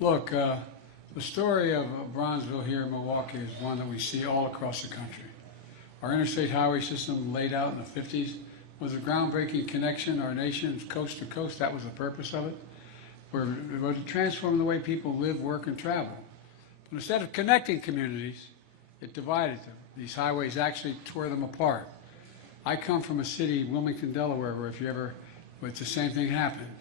Look, the story of Bronzeville here in Milwaukee is one that we see all across the country. Our interstate highway system laid out in the 50s was a groundbreaking connection, our nation coast to coast. That was the purpose of it. It was to transform the way people live, work, and travel. But instead of connecting communities, it divided them. These highways actually tore them apart. I come from a city, Wilmington, Delaware, where it's the same thing happened.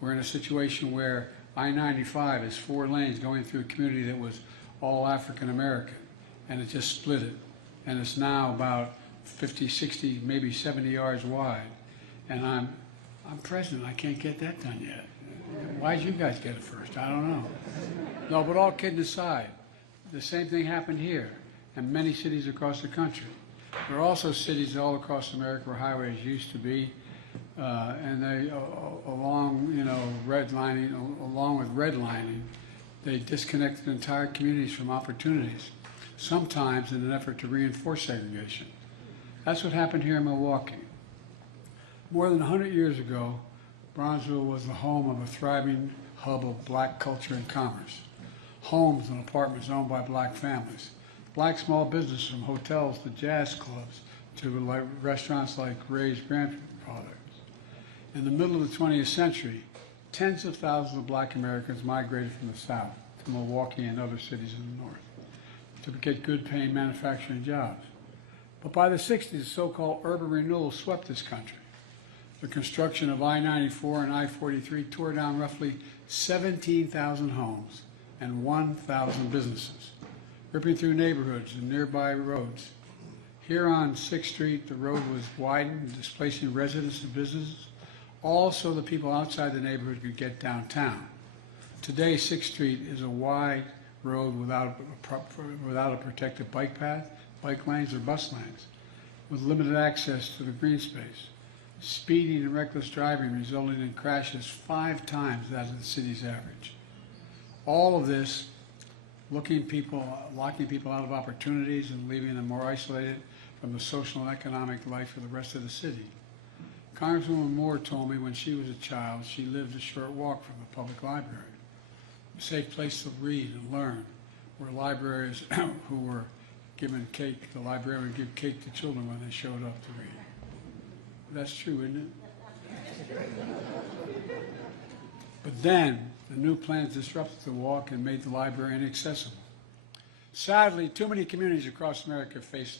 We're in a situation where I-95 is 4 lanes going through a community that was all African American, and it just split it. And it's now about 50, 60, maybe 70 yards wide. And I'm president, I can't get that done yet. Why'd you guys get it first? I don't know. No, but all kidding aside, the same thing happened here and many cities across the country. There are also cities all across America where highways used to be, and they, along with redlining, they disconnected entire communities from opportunities, sometimes in an effort to reinforce segregation. That's what happened here in Milwaukee. More than 100 years ago, Bronzeville was the home of a thriving hub of black culture and commerce. Homes and apartments owned by black families. Black small businesses, from hotels to jazz clubs to restaurants like Ray's Grandpa Products. In the middle of the 20th century, tens of thousands of black Americans migrated from the South to Milwaukee and other cities in the North to get good-paying manufacturing jobs. But by the 60s, the so-called urban renewal swept this country. The construction of I-94 and I-43 tore down roughly 17,000 homes and 1,000 businesses, ripping through neighborhoods and nearby roads. Here on 6th Street, the road was widened, displacing residents and businesses, all so the people outside the neighborhood could get downtown. Today, 6th Street is a wide road without a protected bike path, bike lanes, or bus lanes, with limited access to the green space. Speeding and reckless driving resulted in crashes 5 times that of the city's average. All of this locking people out of opportunities and leaving them more isolated from the social and economic life of the rest of the city. Congresswoman Moore told me when she was a child she lived a short walk from the public library, a safe place to read and learn, where librarians who were given cake, the librarian would give cake to children when they showed up to read. That's true, isn't it? But then, the new plans disrupted the walk and made the library inaccessible. Sadly, too many communities across America face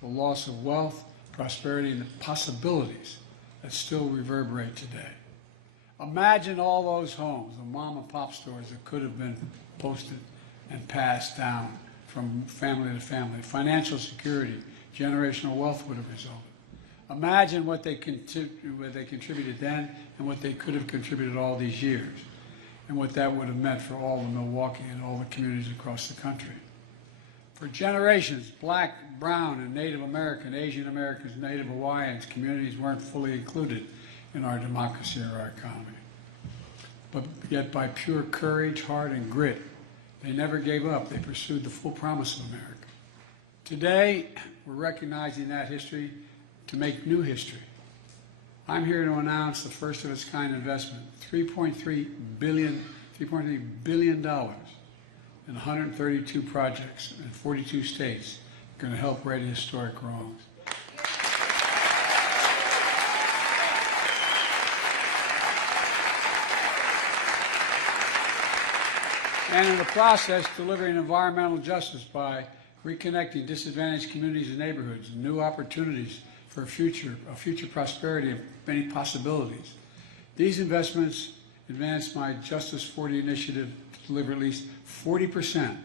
the loss of wealth, prosperity, and the possibilities that still reverberate today. Imagine all those homes, the mom and pop stores that could have been posted and passed down from family to family. Financial security, generational wealth would have resulted. Imagine what they contributed then and what they could have contributed all these years, and what that would have meant for all of Milwaukee and all the communities across the country. For generations, black, brown, and Native American, Asian Americans, Native Hawaiians communities weren't fully included in our democracy or our economy. But yet by pure courage, heart, and grit, they never gave up. They pursued the full promise of America. Today, we're recognizing that history to make new history. I'm here to announce the first of its kind investment, $3.3 billion in 132 projects in 42 states, going to help right historic wrongs. And in the process, delivering environmental justice by reconnecting disadvantaged communities and neighborhoods, and new opportunities for a future prosperity of many possibilities. These investments advance my Justice 40 initiative to deliver at least 40%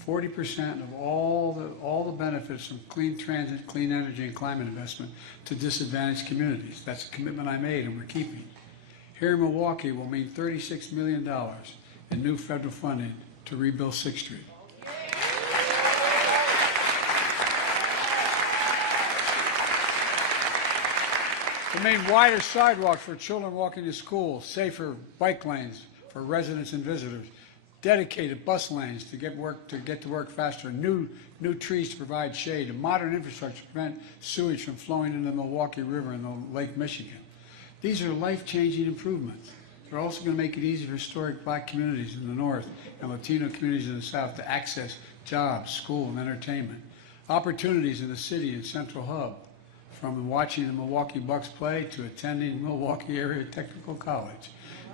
of all the benefits from clean transit, clean energy, and climate investment to disadvantaged communities. That's a commitment I made and we're keeping. Here in Milwaukee will mean $36 million in new federal funding to rebuild 6th Street. To mean wider sidewalks for children walking to school, safer bike lanes for residents and visitors, dedicated bus lanes to get to work faster, new trees to provide shade, and modern infrastructure to prevent sewage from flowing into the Milwaukee River and the Lake Michigan. These are life-changing improvements. They're also going to make it easy for historic black communities in the north and Latino communities in the south to access jobs, school, and entertainment. Opportunities in the city and central hub, from watching the Milwaukee Bucks play to attending Milwaukee Area Technical College.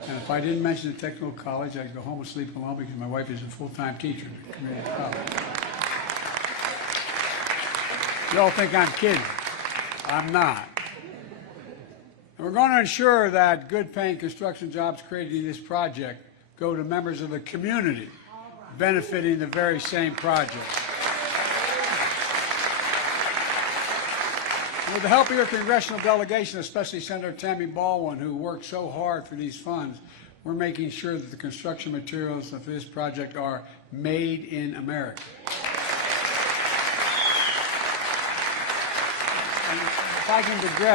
And if I didn't mention the technical college, I'd go home and sleep alone because my wife is a full-time teacher at community college. You all think I'm kidding. I'm not. And we're going to ensure that good-paying construction jobs created in this project go to members of the community benefiting the very same project. With the help of your congressional delegation, especially Senator Tammy Baldwin, who worked so hard for these funds, we're making sure that the construction materials of this project are made in America. And if I can digress,